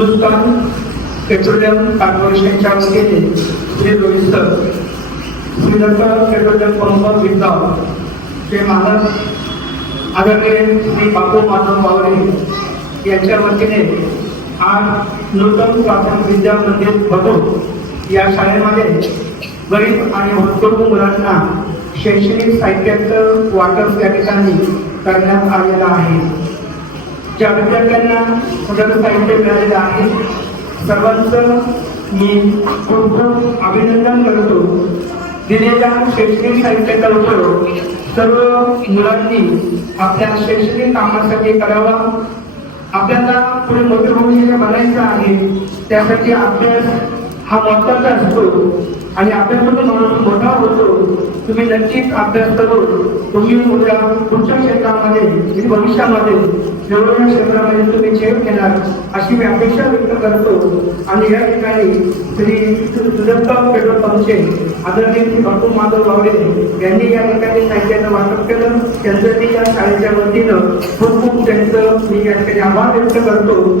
Hindustan petroleum कॉर्पोरेशनच्या वतीने Shri Rohit sir Sri Lanka petroleum pump विभाग ते मालक आदरणीय श्री बापू माधव बावरे यांच्या वतीने आज नूतन प्राथमिक विद्या मंदिर भटूर या शाळेमध्ये गरीब आणि भूतपूर्व मुलांना शैक्षणिक साहित्याचं वाटप त्या ठिकाणी करण्यात आलेलं आहे. ज्या विद्यार्थ्यांना मुलांना साहित्य मिळालेलं आहे सर्वांचं मी खूप खूप अभिनंदन करतो. दिलेल्या शैक्षणिक साहित्याचा उपयोग सर्व मुलांनी आपल्या शैक्षणिक कामासाठी करावा. आपल्याला पुढे मोठे होऊन जे बनायचं आहे त्यासाठी अभ्यास हा महत्त्वाचा असतो. आणि अभ्यासातून माणूस मोठा होतो. तुम्ही नक्कीच अभ्यास करून तुम्ही उद्या पुढच्या क्षेत्रामध्ये म्हणजे भविष्यामध्ये वेगवेगळ्या क्षेत्रामध्ये तुम्ही झेप घेणार अशी मी अपेक्षा व्यक्त करतो. आणि या ठिकाणी श्री सुदत्ता पेट्रोल पंपचे आदरणीय श्री बापू माधव बावडे यांनी या ठिकाणी साहित्याचं वाटप केलं. त्यांचं या शाळेच्या वतीनं खूप खूप त्यांचं मी या ठिकाणी आभार व्यक्त करतो.